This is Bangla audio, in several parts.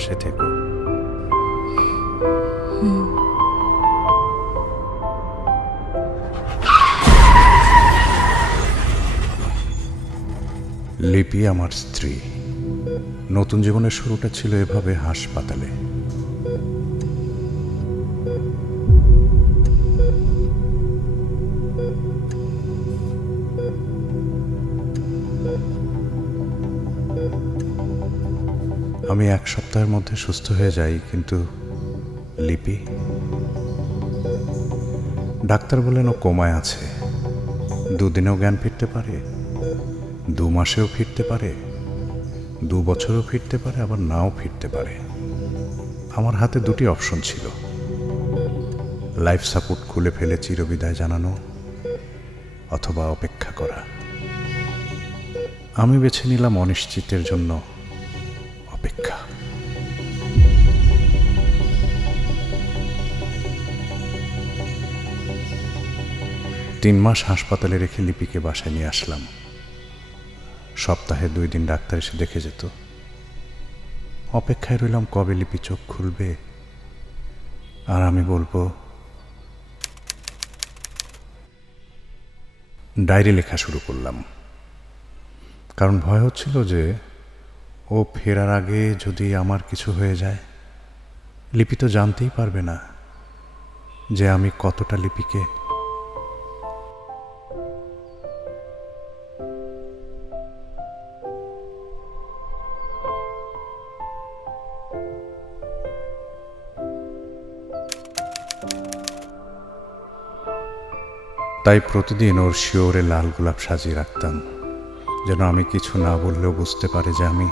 পাশে থেকো। লিপি আমার স্ত্রী। নতুন জীবনের শুরুটা ছিল এভাবে হাসপাতালে। আমি 1 সপ্তাহের মধ্যে সুস্থ হয়ে যাই, কিন্তু লিপি, ডাক্তার বলেন ও কোমায় আছে। 2 দিনেও জ্ঞান ফিরতে পারে, 2 মাসেও ফিরতে পারে, 2 বছরও ফিরতে পারে, আবার নাও ফিরতে পারে। আমার হাতে 2টি অপশন ছিল, লাইফ সাপোর্ট খুলে ফেলে চিরবিদায় জানানো অথবা অপেক্ষা করা। আমি বেছে নিলাম অনিশ্চিতের জন্য অপেক্ষা। তিন মাস হাসপাতালে রেখে লিপিকে বাসায় নিয়ে আসলাম। সপ্তাহে 2 দিন ডাক্তার এসে দেখে যেত। অপেক্ষায় রইলাম কবে লিপি চোখ খুলবে আর আমি বলবো। ডায়েরি লেখা শুরু করলাম, কারণ ভয় হচ্ছিল যে ও ফেরার আগে যদি আমার কিছু হয়ে যায়, লিপি তো জানতেই পারবে না যে আমি কতটা লিপিকে। তাই প্রতিদিন ওর শিওরে লাল গোলাপ সাজিয়ে রাখতাম, যেন আমি কিছু না বললেও বুঝতে পারে যে আমি।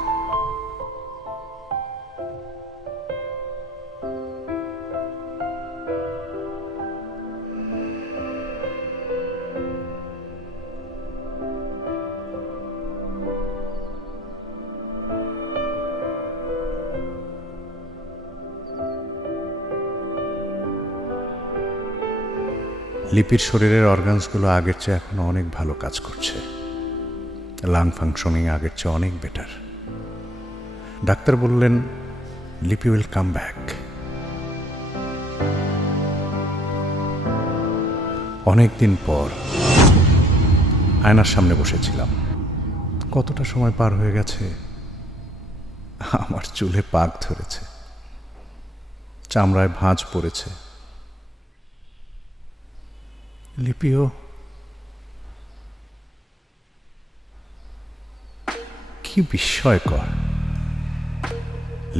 লিপির শরীরের অর্গানসগুলো আগের চেয়ে এখন অনেক ভালো কাজ করছে। লাং ফাংশনিং আগের চেয়ে অনেক বেটার। ডাক্তার বললেন লিপি উইল কাম ব্যাক। অনেকদিন পর আয়নার সামনে বসেছিলাম। কতটা সময় পার হয়ে গেছে, আমার চুলে পাক ধরেছে, চামড়ায় ভাঁজ পড়েছে। লিপিও কি বিস্ময়কর।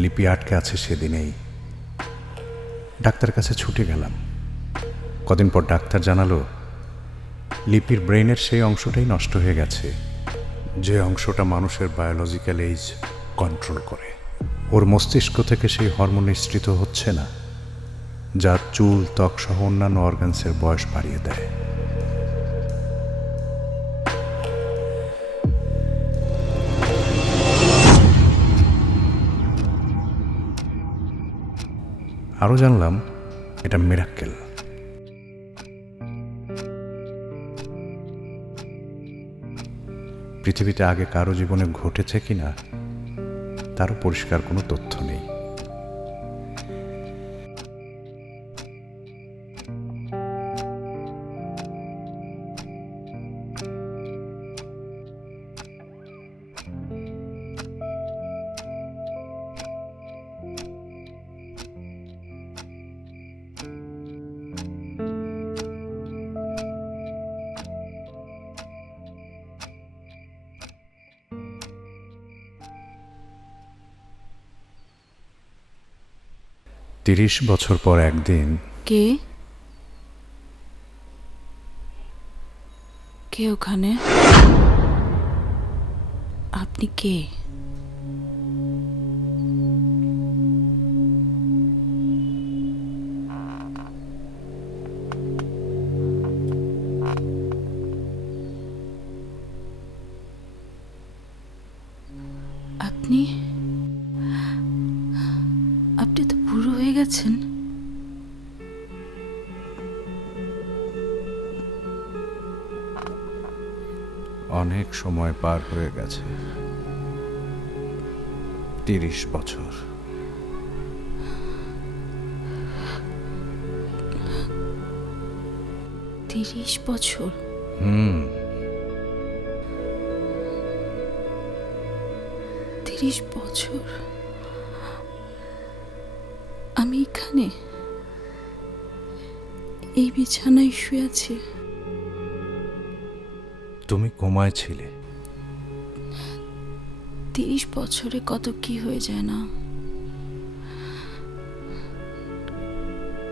লিপি আটকে আছে সেদিনেই। ডাক্তার কাছে ছুটে গেলাম। কদিন পর ডাক্তার জানালো লিপির ব্রেনের সেই অংশটাই নষ্ট হয়ে গেছে, যে অংশটা মানুষের বায়োলজিক্যাল এজ কন্ট্রোল করে। ওর মস্তিষ্ক থেকে সেই হরমোন নিঃসৃত হচ্ছে না, যা চুল, ত্বক সহ অন্যান্য অর্গানসের বয়স বাড়িয়ে দেয়। আরও জানলাম এটা মিরাক্কেল। পৃথিবীতে আগে কারো জীবনে ঘটেছে কিনা তারও পরিষ্কার কোনো তথ্য নেই। তিরিশ বছর পর একদিন। কে কে ওখানে? আপনি কে? আপনি আপনি তো বুড়ো হয়ে গেছেন। অনেক সময় পার হয়ে গেছে, 30 বছর। 30 বছর? হুম 30 বছর আমি এখানে এই বিছানায় শুয়ে আছি। তুমি কোমায় ছিলে। 30 বছরে কত কি হয়ে যায় না?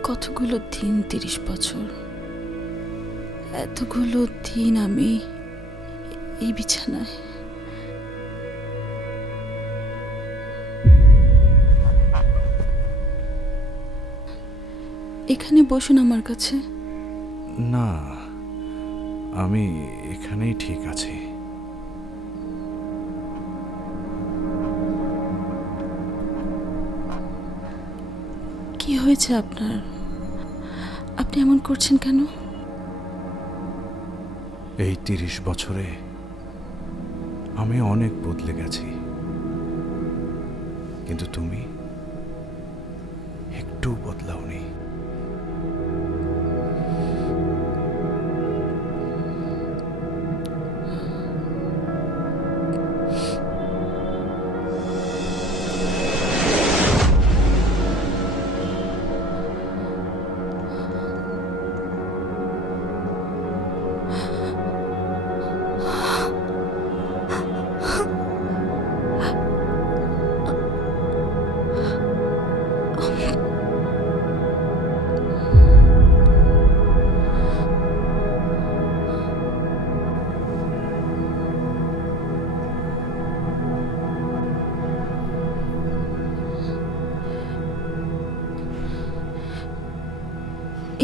কতগুলো দিন 30 বছর, এতগুলো দিন আমি এই বিছানায়। এখানে বসুন আমার কাছে। না, আমি এখানেই ঠিক আছি। কি হয়েছে আপনার? আপনি এমন করছেন কেন? এই 30 বছরে আমি অনেক বদলে গেছি, কিন্তু তুমি একটু বদলাওনি।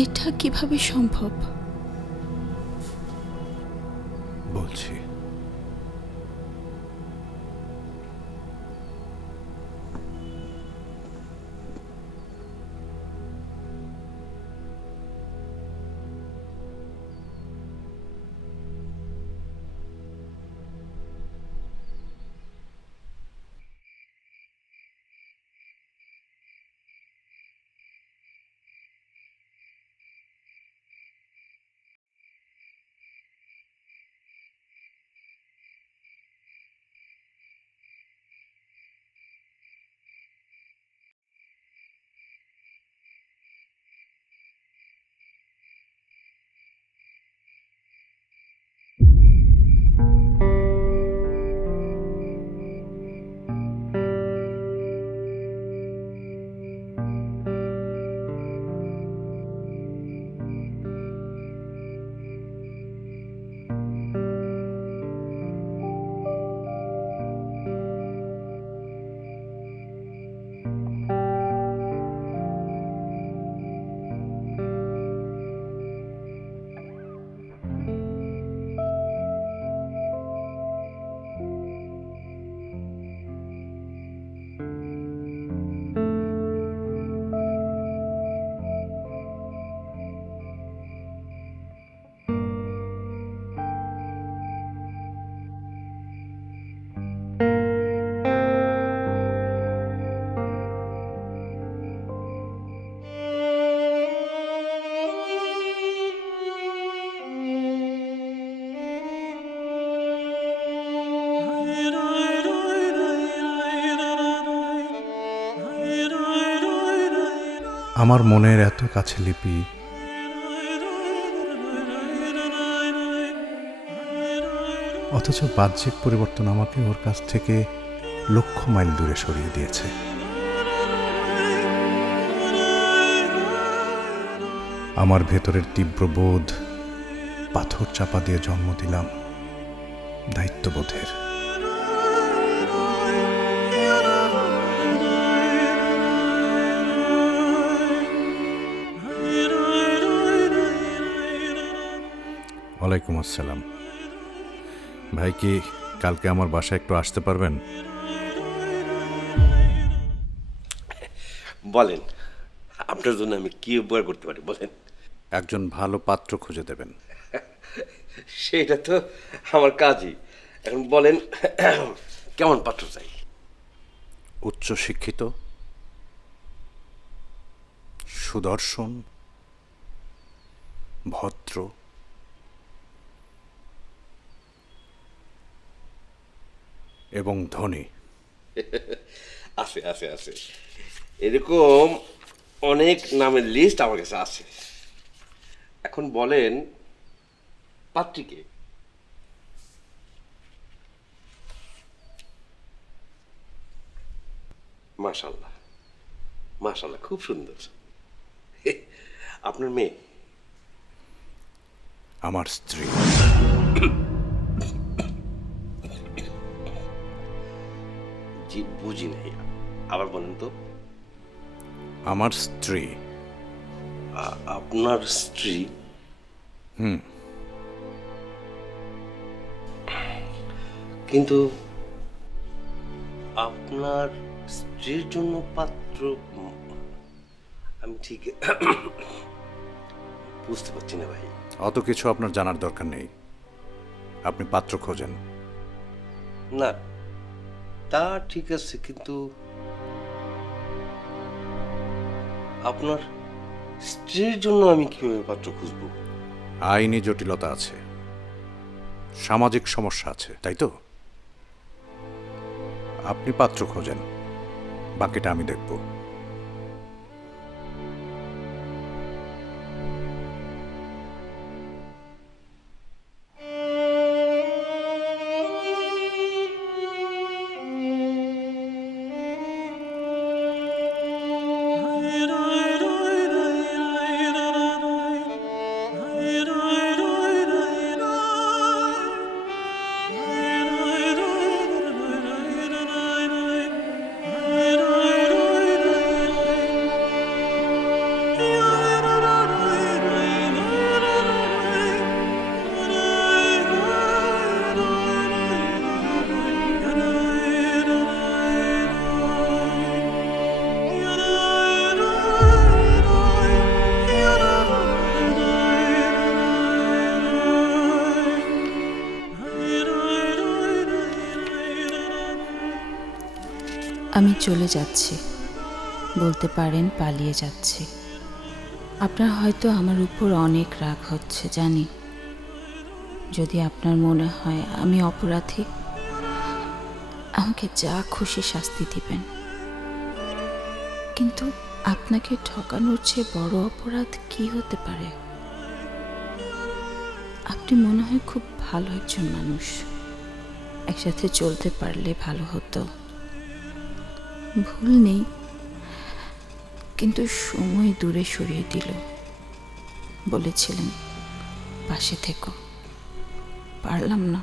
এটা কিভাবে সম্ভব? বলছি, আমার মনের এত কাছে লিপি, অথচ বাহ্যিক পরিবর্তন আমাকে ওর কাছ থেকে লক্ষ মাইল দূরে সরিয়ে দিয়েছে। আমার ভেতরের তীব্র বোধ পাথর চাপা দিয়ে জন্ম দিলাম দায়িত্ববোধের। ওয়ালাইকুম আসসালাম। ভাই, কি কালকে আমার বাসায় একটু আসতে পারবেন? বলেন, আপনার জন্য আমি কি উপকার করতে পারি বলেন। একজন ভালো পাত্র খুঁজে দেবেন। সেটা তো আমার কাজই। এখন বলেন কেমন পাত্র চাই? উচ্চ শিক্ষিত, সুদর্শন, ভদ্র, এবং ধনী। আছে আছে আছে, এরকম অনেক নামের লিস্ট আমার কাছে আছে। এখন বলেন পাত্রীকে। মাশাল্লাহ মাশাল্লাহ, খুব সুন্দর। আপনার মেয়ে? আমার স্ত্রী। জি বুঝি নাই, আবার বলেন তো। আমার স্ত্রী। আপনার স্ত্রী? কিন্তু আপনার স্ত্রীর জন্য পাত্র আমি ঠিক বুঝতে পারছি না ভাই। অত কিছু আপনার জানার দরকার নেই, আপনি পাত্র খোঁজেন। না তা ঠিক আছে, কিন্তু আপনার স্ত্রীর জন্য আমি কিভাবে পাত্র খুঁজবো? আইনি জটিলতা আছে, সামাজিক সমস্যা আছে, তাই তো? আপনি পাত্র খোঁজেন, বাকিটা আমি দেখব। আমি চলে যাচ্ছি, বলতে পারেন পালিয়ে যাচ্ছি। আপনার হয়তো আমার উপর অনেক রাগ হচ্ছে জানি। যদি আপনার মনে হয় আমি অপরাধী, আমাকে যা খুশি শাস্তি দিবেন, কিন্তু আপনাকে ঠকানোর চেয়ে বড় অপরাধ কি হতে পারে? আপনি মনে হয় খুব ভালো একজন মানুষ, একসাথে চলতে পারলে ভালো হতো। ভুল নেই, কিন্তু সময় দূরে সরিয়ে দিল। বলেছিলেন পাশে থেকো, পারলাম না।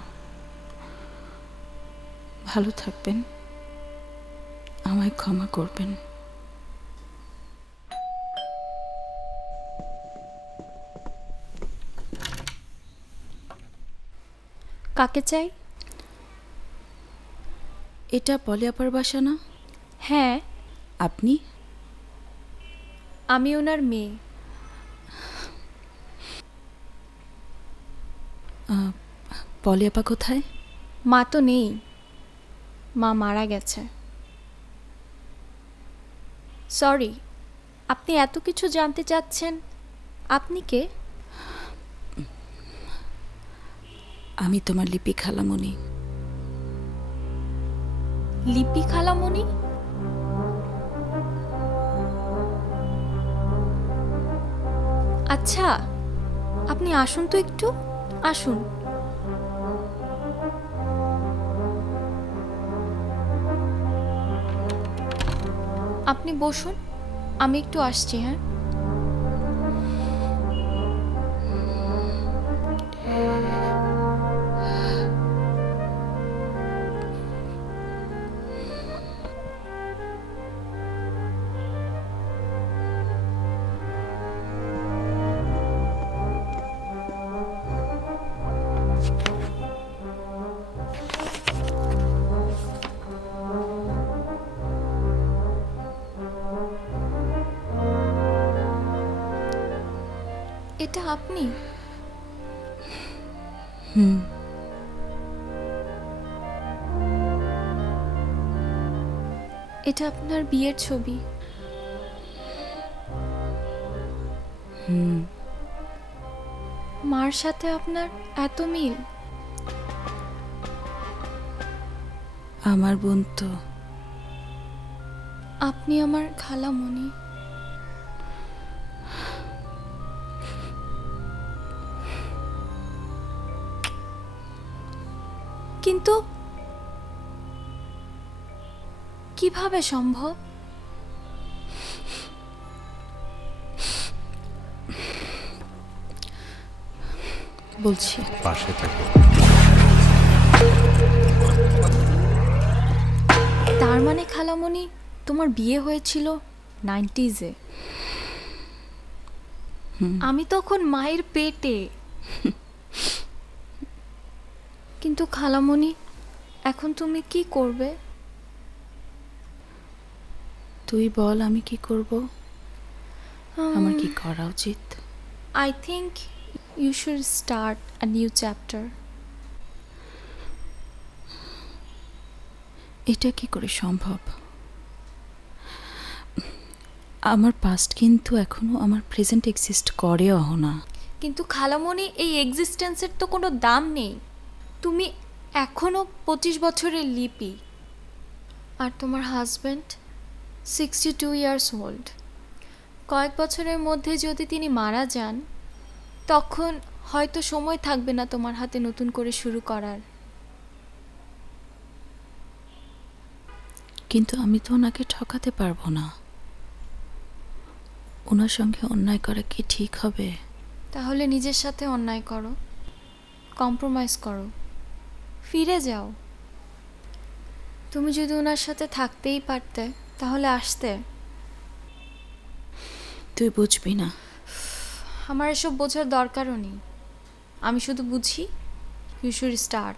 ভালো থাকবেন, আমায় ক্ষমা করবেন। কাকে চাই? এটা বলে আপার বাসা না? হ্যাঁ, আপনি? আমি ওনার মেয়ে। পলি আপা কোথায়? মা তো নেই, মা মারা গেছে। সরি, আপনি এত কিছু জানতে চাচ্ছেন। আপনি কে? আমি তোমার লিপি খালামণি। লিপি খালামণি? আচ্ছা, আপনি আসুন তো, একটু আসুন। আপনি বসুন, আমি একটু আসছি। হ্যাঁ, এটা আপনি? এটা আপনার বিয়ের ছবি। মার সাথে আপনার এত মিল। আমার বোন তো। আপনি আমার খালামণি। কিন্তু কিভাবে সম্ভব? বলছি, পাশে থেকে। তার মানে খালামণি, তোমার বিয়ে হয়েছিল 90s-এ। আমি তখন মায়ের পেটে। কিন্তু খালামণি, এখন তুমি কি করবে? তুই বল আমি কি করব? আমার কি করা উচিত? I think you should start a new chapter. এটা কি করে সম্ভব? আমার পাস্ট কিন্তু এখনো আমার প্রেজেন্ট এক্সিস্ট করেও না। কিন্তু খালামণি, এই এক্সিস্টেন্সের তো কোনো দাম নেই। তুমি এখনো 25 বছরের লিপি, আর তোমার হাজব্যান্ড 62 ইয়ার্স ওল্ড। কয়েক বছরের মধ্যে যদি তিনি মারা যান, তখন হয়তো সময় থাকবে না তোমার হাতে নতুন করে শুরু করার। কিন্তু আমি তো ওনাকে ঠকাতে পারবো না। ওনার সঙ্গে অন্যায় করা কি ঠিক হবে? তাহলে নিজের সাথে অন্যায় করো, কম্প্রোমাইজ করো, ফিরে যাও। তুমি যদি ওনার সাথে থাকতেই পারতে, তাহলে আসতে। তুই বুঝবি না। আমার এসব বোঝার দরকারও নেই। আমি শুধু বুঝি, you should start.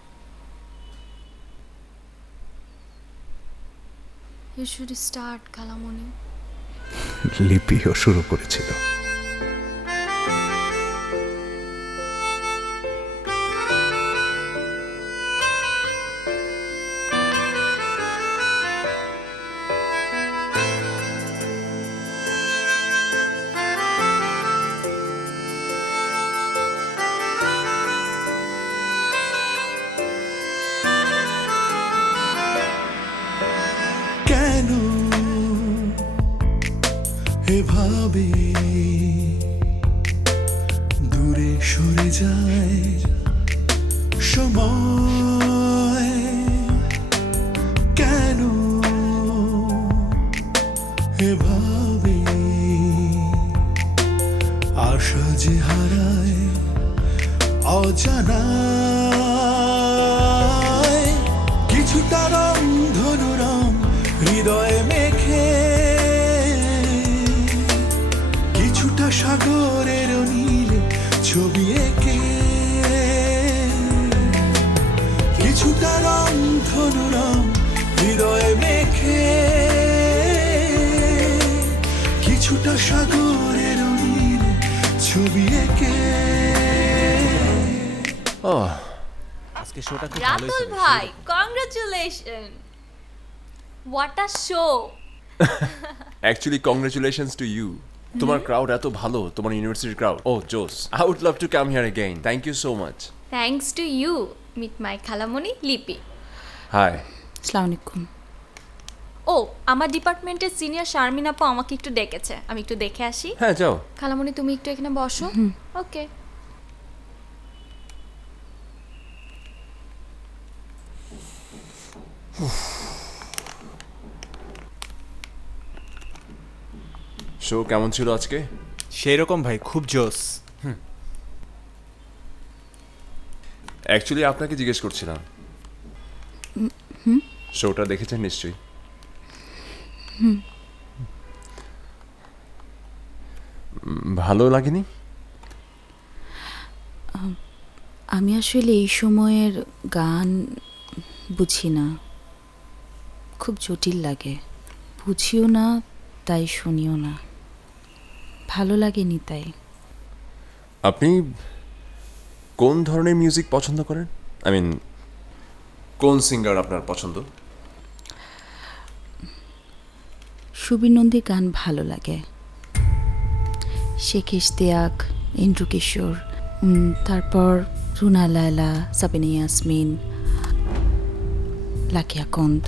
You should start খালামণি। লিপিও শুরু করেছিল। কেন এভাবে দূরে সরে যায় সময়? কেন এভাবে আশা যে হারায় অজানায়? কিছুটা রং ধনুরং হৃদয়ে মেখে, কিছুটা সাগরের নীলে ছবি এঁকে, কিছুটা রং ধনুরং হৃদয়ে মেখে, কিছুটা সাগরের নীলে ছবি এঁকে। আজকে শোটা খুব ভালো রাতুল ভাই, congratulation! What a show! Actually congratulations to you. তোমার ক্রাউড এত ভালো, তোমার ইউনিভার্সিটির ক্রাউড। ও জোস, I would love to come here again. Thank you so much. Thanks to you, meet my খালামণি লিপি। হাই। আসসালামু আলাইকুম। ও, আমার ডিপার্টমেন্টের সিনিয়র শারমিন আপু আমাকে একটু ডেকেছে, আমি একটু দেখে আসি। হ্যাঁ যাও। খালামণি, তুমি একটু এখানে বসো। ওকে। শো কেমন ছিল আজকে? সেই রকম ভাই, খুব জোস। অ্যাকচুয়ালি আপনাকে জিজ্ঞেস করছিলাম। শোটা দেখেছেন নিশ্চয়ই? ভালো লাগেনি? আমি আসলে এই সময়ের গান বুঝি না, খুব জটিল লাগে। বুঝিও না, তাই শুনিও না, ভালো লাগেনি তাই। আপনি কোন ধরনের মিউজিক পছন্দ করেন? আই মিন, কোন সিঙ্গার আপনার পছন্দ? সুবীর নন্দীর গান ভালো লাগে, শেখ ইশতিয়াক, ইন্দ্র কিশোর, তারপর রুনা লায়লা, সাবিনা ইয়াসমিন, লাকিয়া কন্দ,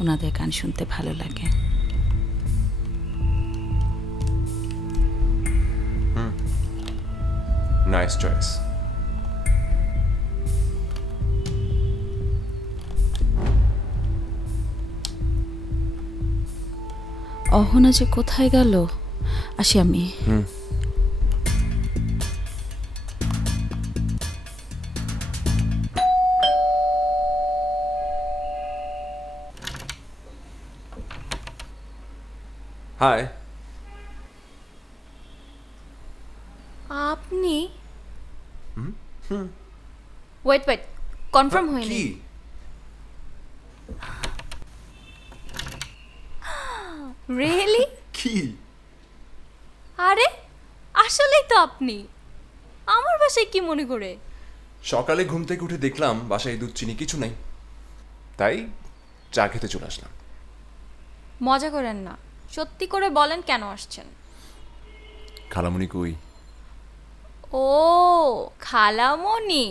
ওনাদের গান শুনতে ভালো লাগে। Nice choice. অহনা যে কোথায় গেল, আসি আমি। হাই। আপনি ওয়েট ওয়েট, কনফার্ম হয়নি। কি? রিয়েলি? কি? আরে আসলেই তো আপনি। আমার বাসায় কি মনে করে? সকালে ঘুম থেকে উঠে দেখলাম বাসায় দুধ চিনি কিছু নাই, তাই চা খেতে চলে আসলাম। মজা করেন না, সত্যি করে বলেন কেন আসছেন? খালামণি কই? ও খালামণি।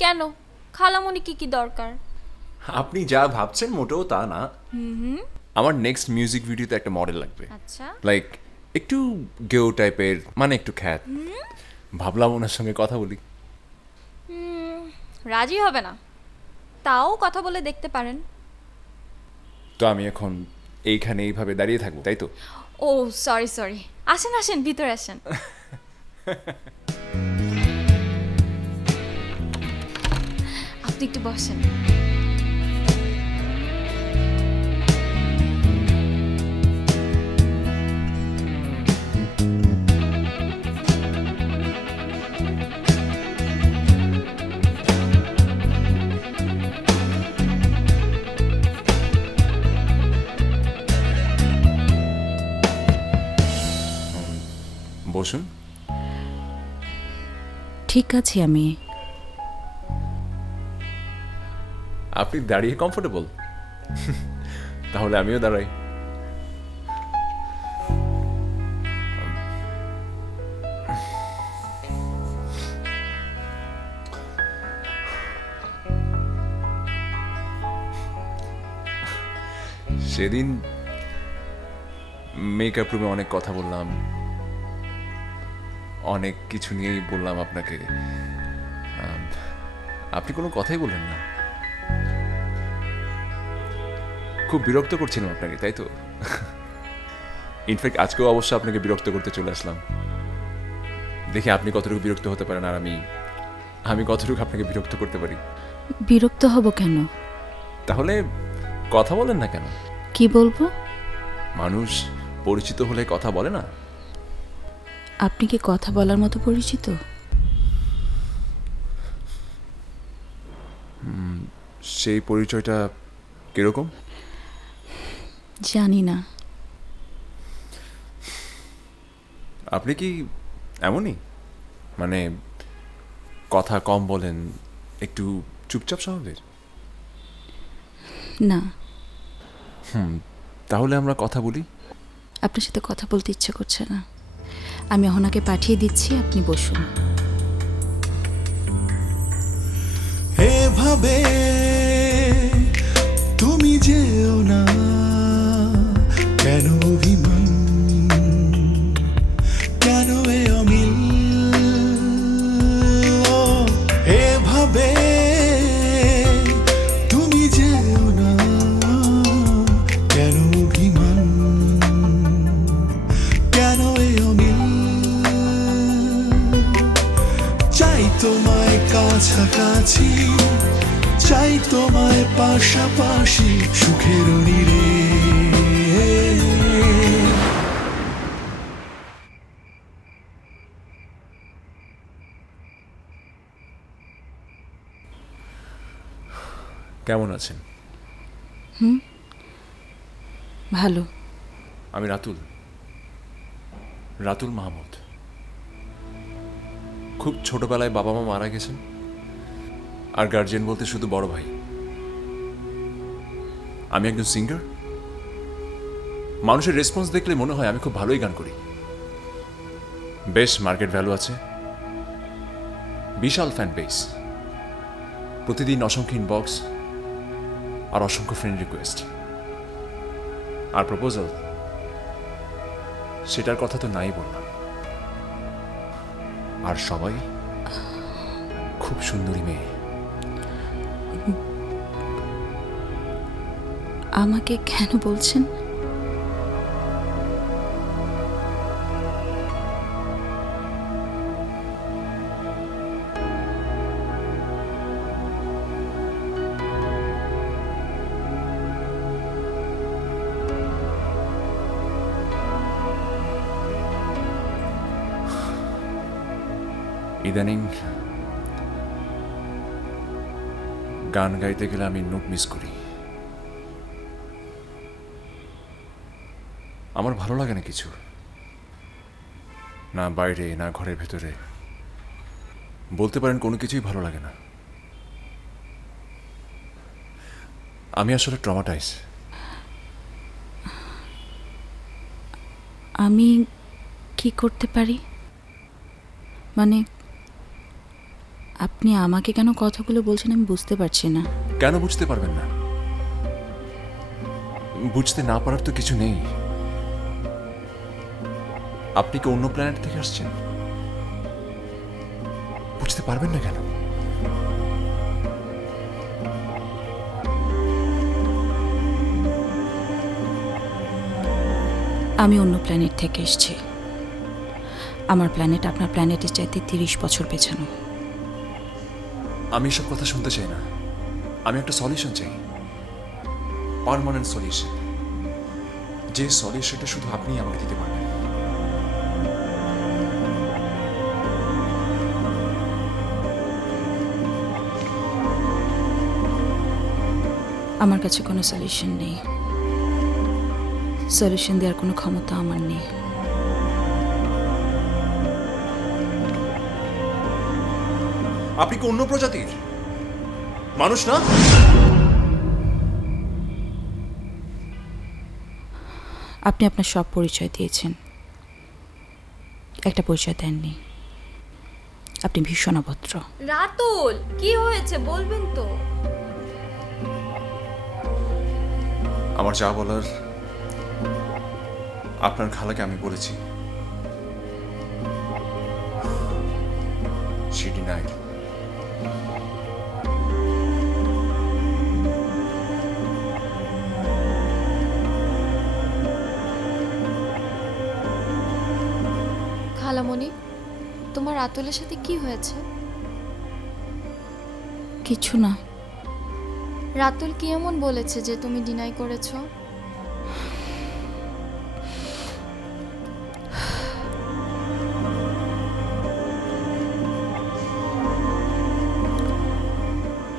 কেন, খালামণি কি দরকার? আপনি যা ভাবছেন মোটেও তা না। আমার নেক্সট মিউজিক ভিডিওতে একটা মডেল লাগবে, আচ্ছা, লাইক একটু গেও টাইপের, মানে একটু খ্যাত। ভাবলাম ওনার সঙ্গে কথা বলি। রাজি হবে না, তাও কথা বলে দেখতে পারেন। তো আমি এখন এইখানে এইভাবে দাঁড়িয়ে থাকবো, তাই তো? ও সরি সরি, আসেন আসেন, ভিতরে আসেন। আপনি একটু বসেন। বসুন। ঠিক আছে আমি। আপনি দাঁড়িয়ে কমফোর্টেবল? তাহলে আমিও দাঁড়াই। সেদিন মেকআপ রুমে অনেক কথা বললাম, অনেক কিছু নিয়েই বললাম আপনাকে। আপনি কোনো কথাই বললেন না। খুব বিরক্ত করছিলাম আপনাকে, তাই তো? ইনফ্যাক্ট আজকেও অবশ্য আপনাকে বিরক্ত করতে চলে আসলাম। দেখি আপনি কতটুকু বিরক্ত হতে পারেন, আর আমি কতটুকু আপনাকে বিরক্ত করতে পারি। বিরক্ত হব কেন? তাহলে কথা বলেন না কেন? কি বলবো? মানুষ পরিচিত হলে কথা বলে না? আপনি কি কথা বলার মতো পরিচিত? সেই পরিচয়টা কিরকম? জানি না। আপনি কি এমনই, মানে কথা কম বলেন, একটু চুপচাপ স্বভাবের? না। তাহলে আমরা কথা বলি। আপনার সাথে কথা বলতে ইচ্ছে করছে না। আমি অহনাকে পাঠিয়ে দিচ্ছি, আপনি বসুন। এভাবে তুমি যেও না, কেন অভিমান, কেন এ অমিল? ও, এভাবে তুমি যেও না, কেন অভিমান, কেন এ অমিল? চাই তোমায় কাছাকাছি, চাই তোমায় পাশাপাশি, সুখের নীড়ে। কেমন আছেন? ভালো। আমি রাতুল, রাতুল মাহমুদ। খুব ছোটবেলায় বাবা মা মারা গেছেন, আর গার্জিয়ান বলতে শুধু বড় ভাই। আমি একজন সিঙ্গার। মানুষের রেসপন্স দেখলে মনে হয় আমি খুব ভালোই গান করি। বেশ মার্কেট ভ্যালু আছে, বিশাল ফ্যান বেস, প্রতিদিন অসংখ্য ইনবক্স, আর অসংখ্য ফ্রেন্ড রিকোয়েস্ট আর প্রপোজাল, সেটার কথা তো নাই বললাম। আর সবাই খুব সুন্দরী মেয়ে। আমাকে কেন বলছেন? ইদানিং গান গাইতে গেলে আমি নোট মিস করি। আমার ভালো লাগে না কিছু, না বাইরে না ঘরের ভেতরে, বলতে পারেন কোনো কিছুই ভালো লাগে না। আমি আসলে ট্রমাটাইজ। আমি কি করতে পারি? মানে আপনি আমাকে কেন কথাগুলো বলছেন আমি বুঝতে পারছি না। কেন বুঝতে পারবেন না? বুঝতে না পারার তো কিছু নেই। আপনি কি অন্য প্ল্যানেট থেকে আসছেন? বুঝতে পারবেন না কেন? আমি অন্য প্ল্যানেট থেকে এসেছি। আমার প্ল্যানেট আপনার প্ল্যানেটের চাইতে 30 বছর পেছানো। আমি এসব কথা শুনতে চাই না। আমি একটা সলিউশন চাই, পার্মানেন্ট সলিউশন, যে সলিউশনটা শুধু আপনিই আমাকে দিতে পারবেন। আমার কাছে কোনো সলিউশন নেই। সলিউশন দেওয়ার কোনো ক্ষমতা আমার নেই। আপনি কি অন্য প্রজাতির মানুষ না? আপনি আপনার সব পরিচয় দিয়েছেন, একটা পরিচয় দেননি। আপনি ভীষণ অভদ্র। রাতুল, কি হয়েছে বলবেন তো? আমার যা বলার আপনার খালাকে আমি বলেছি। She denied. খালামণি, তোমার রাতুলের সাথে কি হয়েছে? কিছু না। রাতুল কি এমন বলেছে যে তুমি ডিনাই করেছো?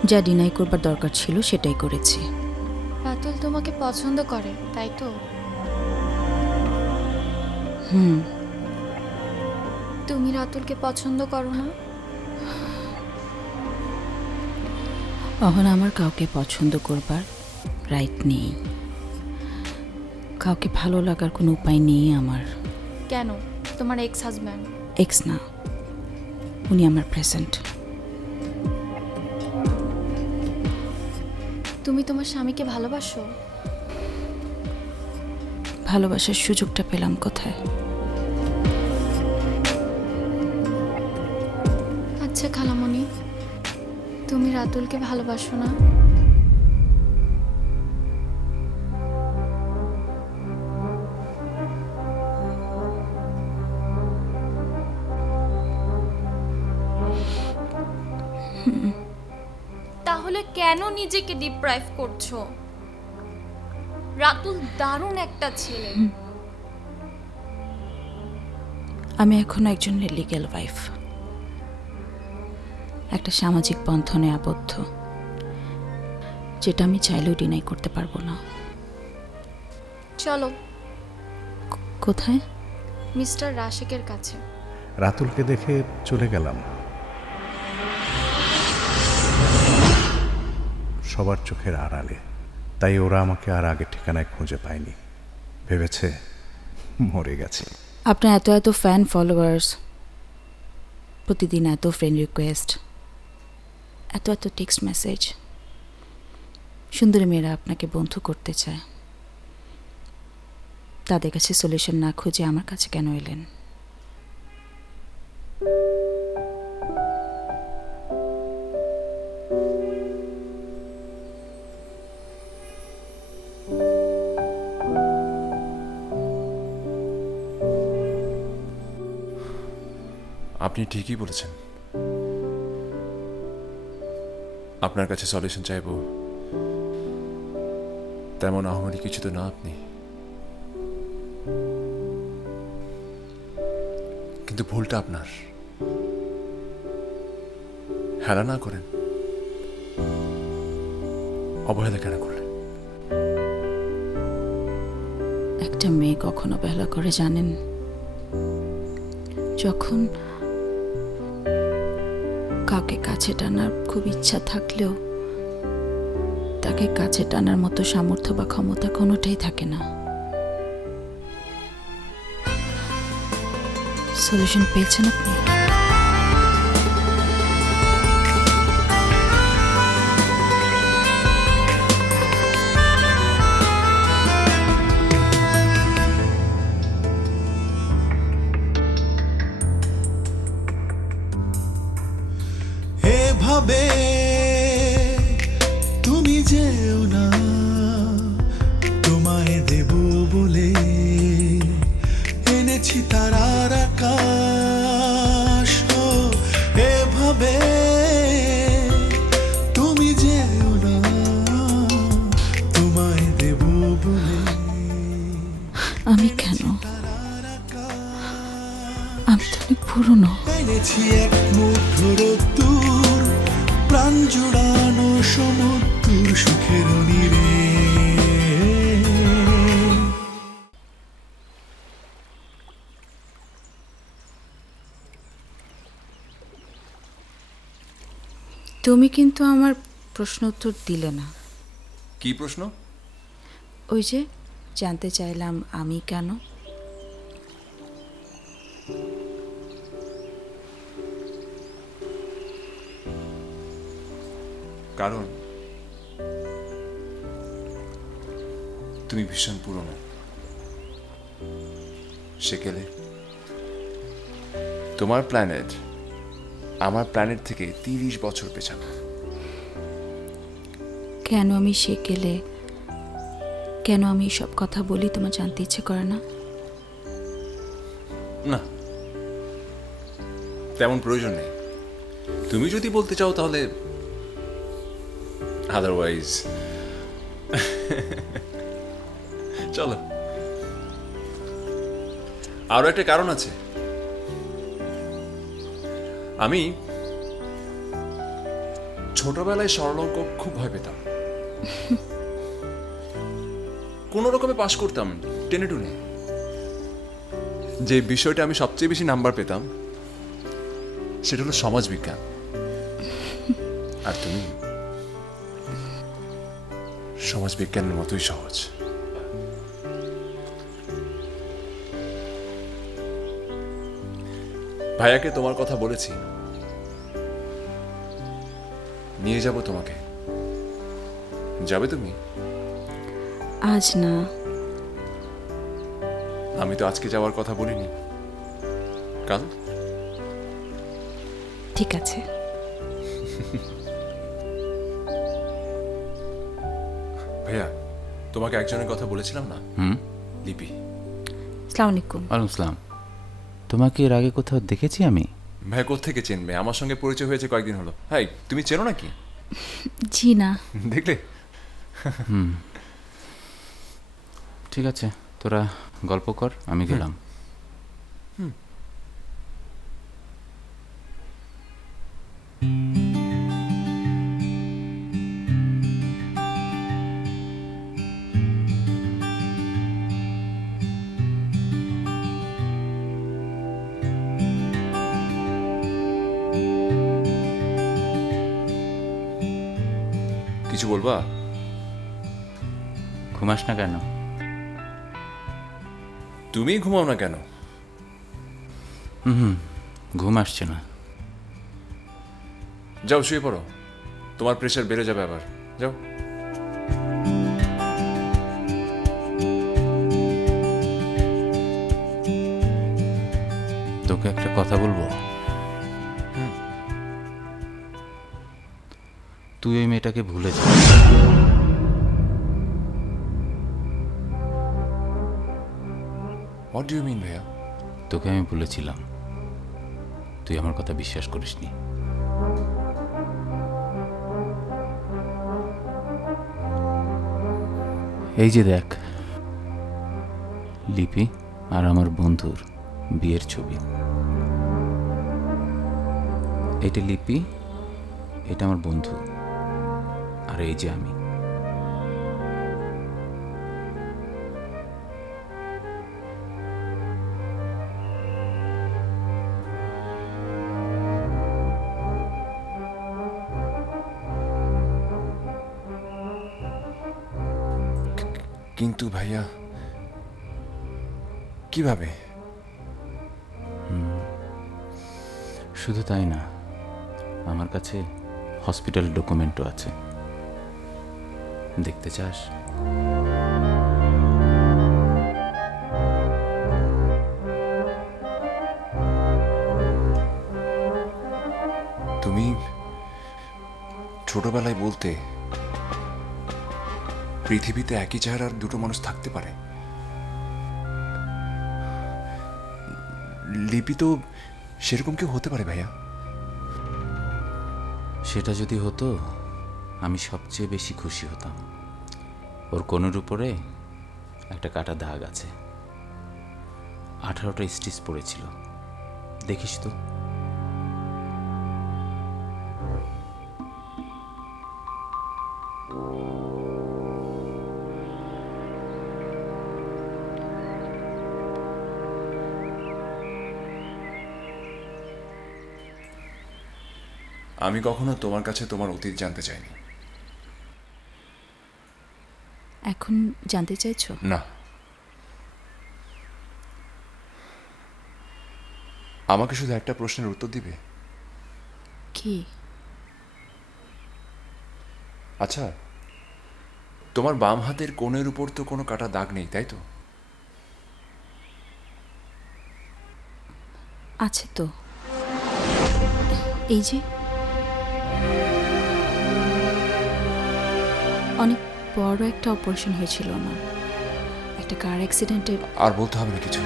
যা ডিনাই করবার দরকার ছিল সেটাই করেছি। রাতুল তোমাকে পছন্দ করে, তাই তো? তুমি রাতুলকে পছন্দ করো না? এখন আমার কাউকে পছন্দ করবার রাইট নেই। কাউকে ভালো লাগার কোনো উপায় নেই আমার। কেন? তোমার এক্স হাজব্যান্ড? এক্স না, উনি আমার প্রেজেন্ট। তুমি তোমার স্বামীকে ভালোবাসো? ভালোবাসার সুযোগটা পেলাম কোথায়? আচ্ছা খালামণি, তুমি রাতুলকে ভালোবাসো না? তাহলে কেন নিজেকে ডিপ্রাইভ করছো? রাতুল দারুণ একটা ছেলে। আমি এখনো একজনের লিগ্যাল ওয়াইফ, একটা সামাজিক বন্ধনে আবদ্ধ, যেটা আমি চাইলেও ডিনাই করতে পারবো না। চলো। কোথায়? মিস্টার রাশেকের কাছে। রাতুলকে দেখে চলে গেলাম। সবার চোখের আড়ালে, তাই ওরা আমাকে আর আগের ঠিকানায় খুঁজে পায়নি। ভেবেছে মরে গেছে। আপনার এত এত ফ্যান ফলোয়ার্স, প্রতিদিন এত ফ্রেন্ড রিকোয়েস্ট, এত এত টেক্সট মেসেজ, সুন্দরী মেয়েরা আপনাকে বন্ধু করতে চায়, তাদের কাছে সলিউশন না খুঁজে আমার কাছে কেন এলেন? আপনি ঠিকই বলেছেন। আপনার কাছে সলিউশন চাইবো তেমন আহামরি কিছু তো না আপনি, কিন্তু ভুলটা আপনার। হেলা না করেন, অবহেলা কেন করলেন? একটা মেয়ে কখনো অবহেলা করে জানেন? যখন কাউকে কাছে টানার খুব ইচ্ছা থাকলেও তাকে কাছে টানার মতো সামর্থ্য বা ক্ষমতা কোনোটাই থাকে না। সলিউশন পেয়েছেন আপনি? এভাবে তুমি যেও না, তোমায় দেব বলে এনেছি তারার আকাশ। ও, এভাবে তুমি যেও না, তোমায় দেব বলে আমি কেন? আমি তো অনেক পুরনো। এনেছি এক মুঠো রোদ্দুর, প্রাণ জুড়ানো সমুদ্র সুখের নীরে। তুমি কিন্তু আমার প্রশ্ন উত্তর দিলে না। কি প্রশ্ন? ওই যে জানতে চাইলাম আমি কেন। কারণ তুমি ভীষণ পুরনো। সেকেলে তোমার প্ল্যানেট আমার প্ল্যানেট থেকে 30 বছর পেছানো। কেন আমি সেকেলে, কেন আমি সব কথা বলি তোমার জানতে ইচ্ছে করে না? না, তেমন প্রয়োজন নেই। তুমি যদি বলতে চাও তাহলে, আদারওয়াইজ চলো। আরো একটা কারণ আছে। আমি ছোটবেলায় সরল অঙ্ক খুব ভয় পেতাম। কোনো রকমে পাশ করতাম টেনে টুনে। যে বিষয়টা আমি সবচেয়ে বেশি নাম্বার পেতাম সেটা হলো সমাজবিজ্ঞান। আর তুমি সমাজবিজ্ঞানের মতোই সহজ। ভাইয়াকে তোমার কথা বলেছি, নিয়ে যাব তোমাকে। যাবে তুমি? আজ না। আমি তো আজকে যাওয়ার কথা বলিনি, কাল। ঠিক আছে। ভাইয়া, তোমাকে একজনের কথা বলেছিলাম না? লিপি। আসসালামু আলাইকুম। ওয়ালাইকুম আসসালাম। তোমাকে এর আগে কোথাও দেখেছি আমি? ভাইয়া কোত্থেকে চেনবে? আমার সঙ্গে পরিচয় হয়েছে কয়েকদিন হলো। হাই, তুমি চেনো নাকি? জি না। দেখলে? ঠিক আছে, তোরা গল্প কর, আমি গেলাম। কিছু বলবা? ঘুমাস না কেন? তুমি ঘুমাও না কেন? ঘুম আসছে না। যাও শুয়ে পড়ো, তোমার প্রেশার বেড়ে যাবে আবার। যাও। তোকে একটা কথা বলবো। তুই ওই মেয়েটাকে ভুলে যা। হোয়াট ডু ইউ মিন ভাইয়া? তোকে আমি বলেছিলাম, তুই আমার কথা বিশ্বাস করিসনি। এই যে দেখ, লিপি আর আমার বন্ধুর বিয়ের ছবি। এটা লিপি, এটা আমার বন্ধু, আর এই যে আমি। কিন্তু ভাইয়া কিভাবে? শুধু তাই না, আমার কাছে হসপিটাল ডকুমেন্টও আছে, দেখতে চাস? তুমি ছোটবেলায় বলতে পৃথিবীতে একই চেহারার দুটো মানুষ থাকতে পারে। লিপি তো সেরকম কেউ হতে পারে ভাইয়া। সেটা যদি হতো আমি সবচেয়ে বেশি খুশি হতাম। ওর কোণের উপরে একটা কাটা দাগ আছে, 18টা স্টিচ পড়েছিল, দেখিস তো। আমি কখনো তোমার কাছে তোমার অতীত জানতে চাইনি। এখন জানতে চাইছো? না, আমাকে শুধু একটা প্রশ্নের উত্তর দিবে। কি? আচ্ছা, তোমার বাম হাতের কোণের উপর তো কোনো কাটা দাগ নেই, তাই তো? আছে তো, এই যে। অনেক বড় একটা অপারেশন হয়েছিল আমার, একটা কার অ্যাক্সিডেন্টে। আর বলতে হবে না কিছু।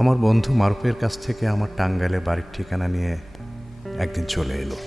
আমার বন্ধু মারুফের কাছ থেকে আমার টাঙ্গাইলে বাড়ির ঠিকানা নিয়ে একদিন চলে এলো।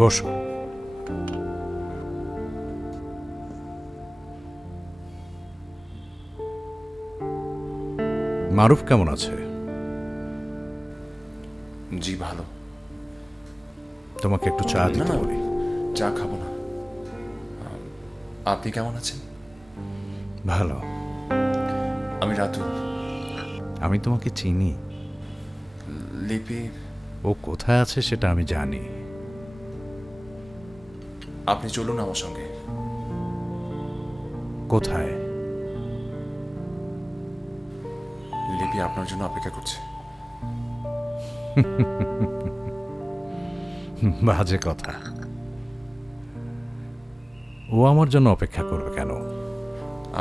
বসো। মারুফ কেমন আছে? জি ভালো। তোমাকে একটু চা না দিতে না, বলি। চা খাবো না। আপনি কেমন আছেন? ভালো। আমি রাতুল। আমি তোমাকে চিনি। লিপি, ও কোথায় আছে সেটা আমি জানি। আপনি চলুন আমার সঙ্গে। কোথায়? লিপি আপনার জন্য অপেক্ষা করছে। বাজে কথা। ও আমার জন্য অপেক্ষা করবে কেন?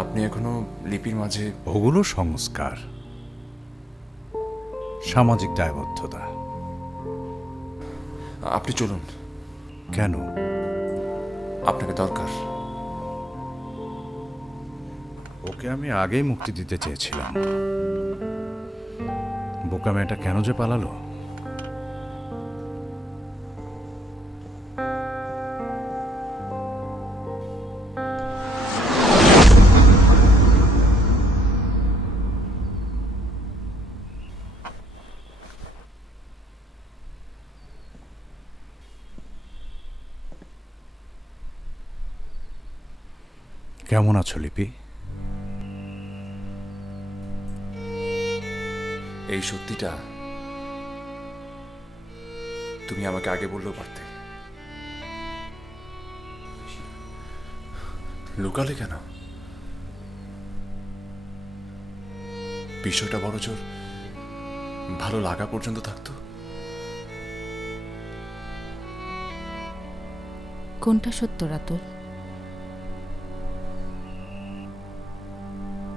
আপনি এখনো লিপির মাঝে। ওগুলো সংস্কার, সামাজিক দায়বদ্ধতা। আপনি চলুন। কেন? আপনাকে দরকার। ওকে আমি আগেই মুক্তি দিতে চেয়েছিলাম, বোকা মেয়েটা কেন যে পালালো। কেমন আছো লিপি? এই সত্যিটা তুমি আমাকে আগে বললেও পারতে। লুকালে কেন? বিষয়টা বড় জোর ভালো লাগা পর্যন্ত থাকতো। কোনটা সত্য রাতুল?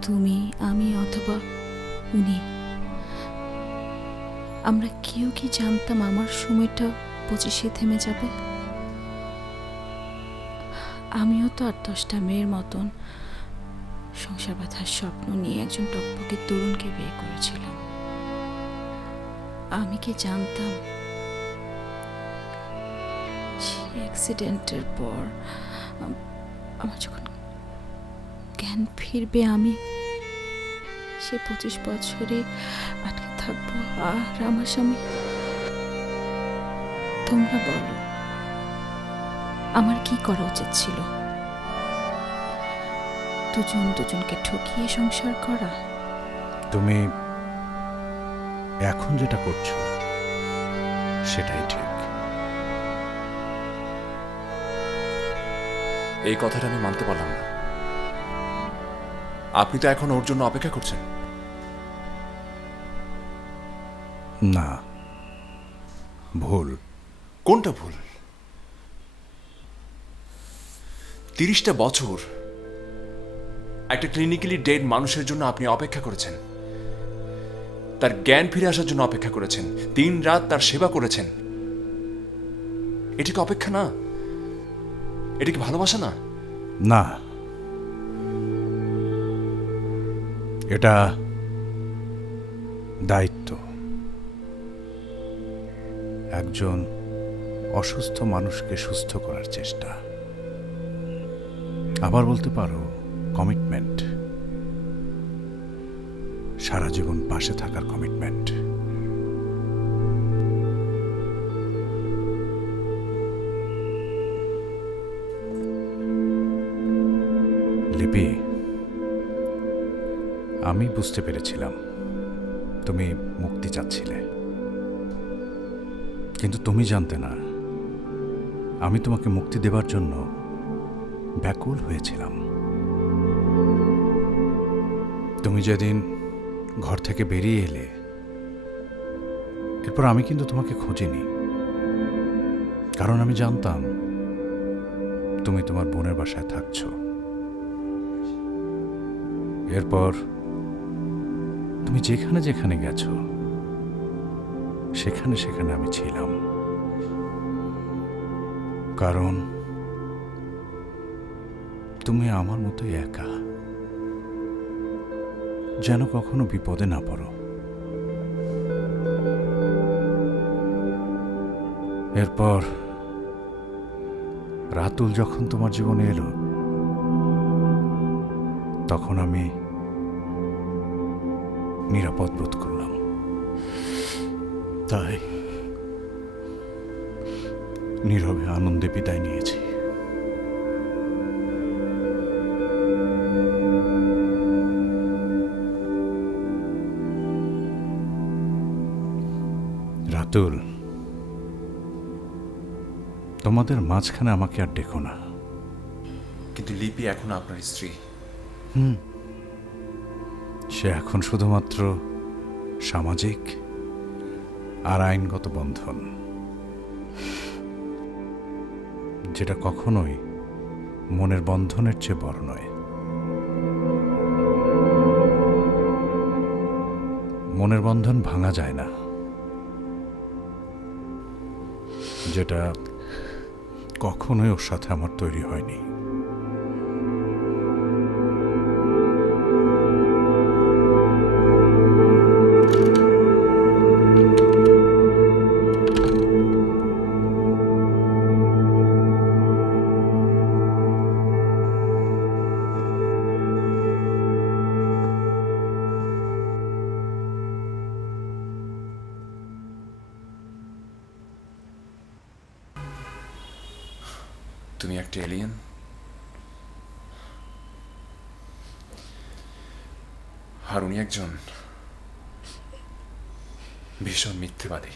তুমি, আমি অথবা উনি? আমরা কেউ কি জানতাম আমার সময়টা 25-এ থেমে যাবে? আমিও তো আর 10টা মেয়ের মতন সংসার বাঁধার স্বপ্ন নিয়ে একজন টকপকে তরুণকে বিয়ে করেছিলাম। আমি কি জানতাম সেই অ্যাক্সিডেন্টের পর আমার যখন জ্ঞান ফিরবে আমি সে 25 বছরে আটকে থাকবো আর আমার স্বামী? তোমরা বলো আমার কি করা উচিত ছিল? দুজন দুজনকে ঠকিয়ে সংসার করা? তুমি এখন যেটা করছো সেটাই ঠিক। এই কথাটা আমি মানতে পারলাম না। আপনি তো এখন ওর জন্য অপেক্ষা করছেন। না, ভুল। কোনটা ভুল? 30টা বছর একটা ক্লিনিক্যালি ডেড মানুষের জন্য আপনি অপেক্ষা করেছেন, তার জ্ঞান ফিরে আসার জন্য অপেক্ষা করেছেন, দিন রাত তার সেবা করেছেন। এটা কি অপেক্ষা না? এটা কি ভালোবাসা না? না, এটা দায়িত্ব। একজন অসুস্থ মানুষকে সুস্থ করার চেষ্টা, আবার বলতে পারো কমিটমেন্ট, সারা জীবন পাশে থাকার কমিটমেন্ট। লিপি, আমি বুঝতে পেরেছিলাম তুমি মুক্তি চাচ্ছিলে, কিন্তু তুমি জানতে না আমি তোমাকে মুক্তি দেবার জন্য ব্যাকুল হয়েছিলাম। তুমি যেদিন ঘর থেকে বেরিয়ে এলে, এরপর আমি কিন্তু তোমাকে খুঁজিনি, কারণ আমি জানতাম তুমি তোমার বোনের বাসায় থাকছো। এরপর তুমি যেখানে যেখানে গেছো সেখানে সেখানে আমি ছিলাম, কারণ তুমি আমার মতোই একা, যেন কখনো বিপদে না পড়ো। এরপর রাতুল যখন তোমার জীবনে এলো, তখন আমি নিরাপদ বোধ করলাম, তাই নীরবে আনন্দে বিদায় নিয়েছি। রাতুল, তোমাদের মাঝখানে আমাকে আর ডেকো না। কিন্তু লিপি এখন আপনার স্ত্রী। সে এখন শুধুমাত্র সামাজিক আর আইনগত বন্ধন, যেটা কখনোই মনের বন্ধনের চেয়ে বড় নয়। মনের বন্ধন ভাঙা যায় না, যেটা কখনোই ওর সাথে আমার তৈরি হয়নি। তুমি একটা এলিয়েন, আর উনি একজন ভীষণ মিথ্যেবাদী।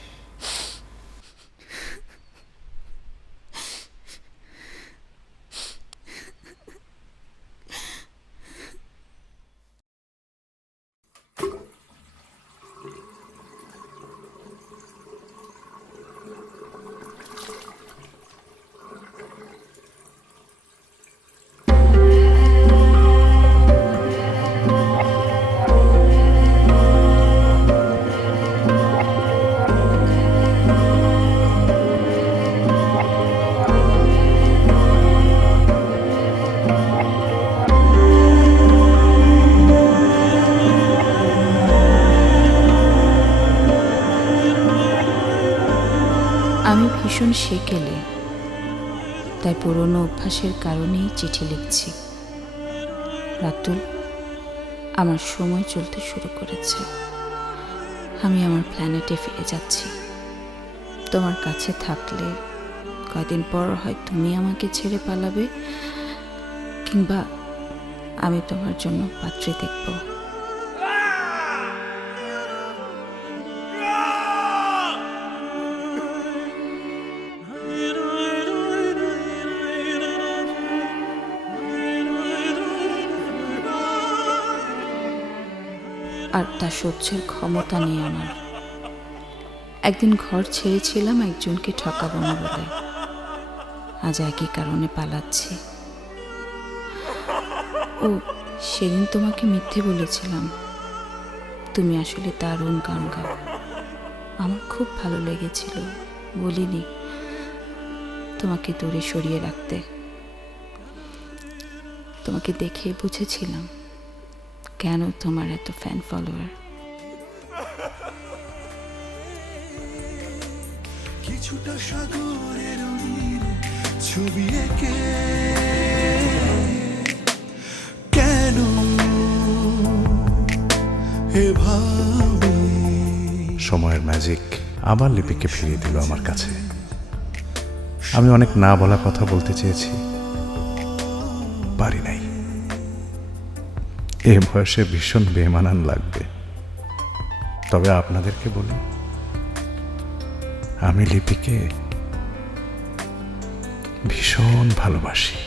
আমি ভীষণ সেকেলে, তাই পুরনো অভ্যাসের কারণেই চিঠি লিখছি। রাতুল, আমার সময় চলতে শুরু করেছে। আমি আমার প্ল্যানেটে ফিরে যাচ্ছি। তোমার কাছে থাকলে কয়দিন পর হয় তুমি আমাকে ছেড়ে পালাবে, কিংবা আমি তোমার জন্য পাত্রী দেখব। আর তা সহ্যের ক্ষমতা নেই আমার। একদিন ঘর ছেড়েছিলাম একজনকে ঠকাবো না বলে, আজ একই কারণে পালাচ্ছি। ও, সেদিন তোমাকে মিথ্যে বলেছিলাম। তুমি আসলে দারুণ গান গাও, আমার খুব ভালো লেগেছিল। বলিনি তোমাকে দূরে সরিয়ে রাখতে। তোমাকে দেখে বুঝেছিলাম কেন তোমার এত ফ্যান ফলোয়ার। কিছুটা সাগরের নীলে ছবি এঁকে কেন এভাবে সময়ের ম্যাজিক আবার লিপিকে ফিরিয়ে দিল আমার কাছে। আমি অনেক না বলা কথা বলতে চেয়েছি, পারি নাই। এ বয়সে ভীষণ বেমানান লাগবে, তবে আপনাদেরকে বলি, আমি লিপিকে ভীষণ ভালোবাসি।